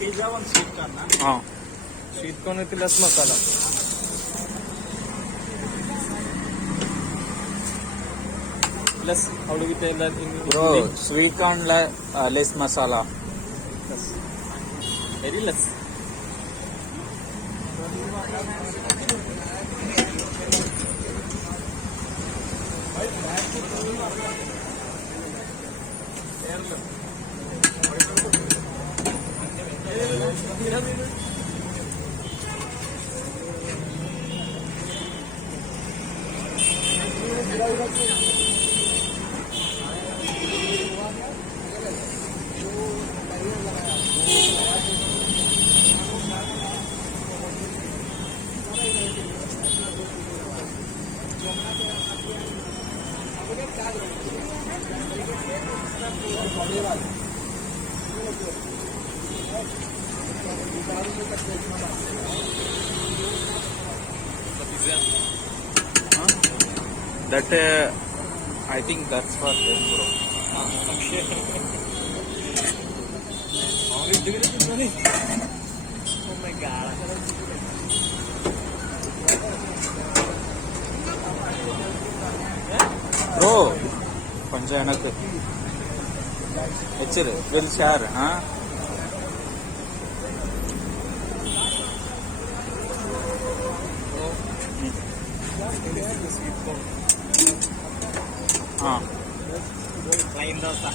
Pizza one sweet corn ना. हां sweet corn with less masala. Less, how do we tell that in Bro, English? sweet corn less masala. Very less. That I think that's for them, bro. Oh my god. Bro, కొంచెం వెనక్కి హెచ్చరు will share. Plain dosa.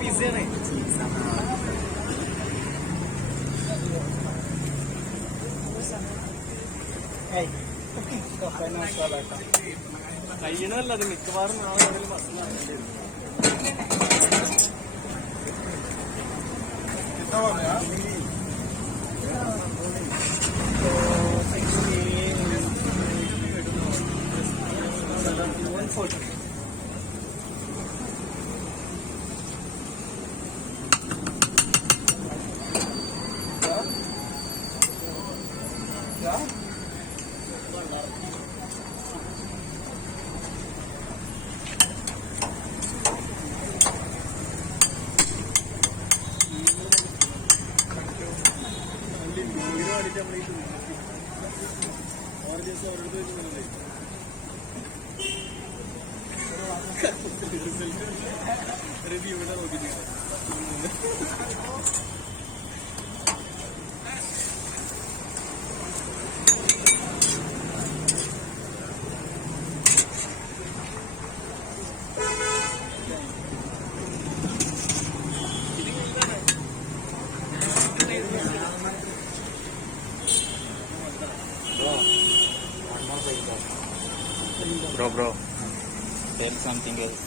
Pizza नहीं. കഴിയണമല്ല അത് മിക്കവാറും നാളെ അതിൽ masala review ഇവിടെ നോക്കിയിട്ട് Bro, tell something else.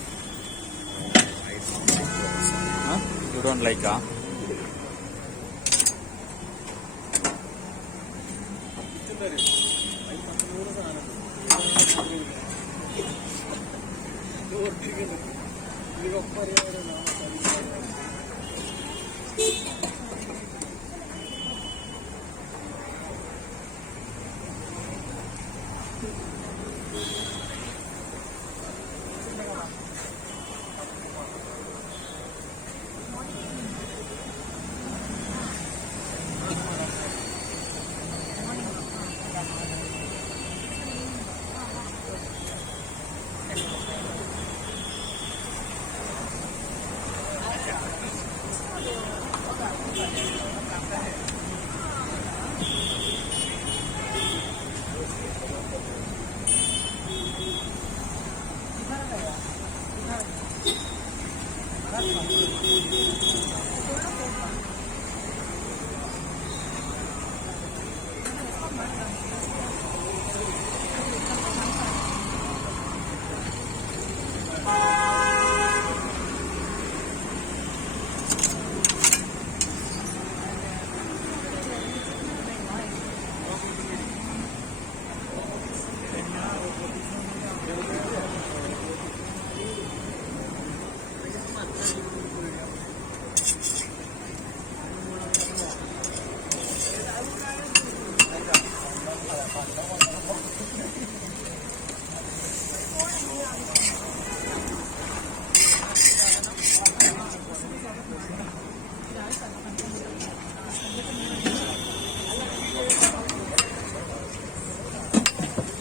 You don't like,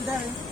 there.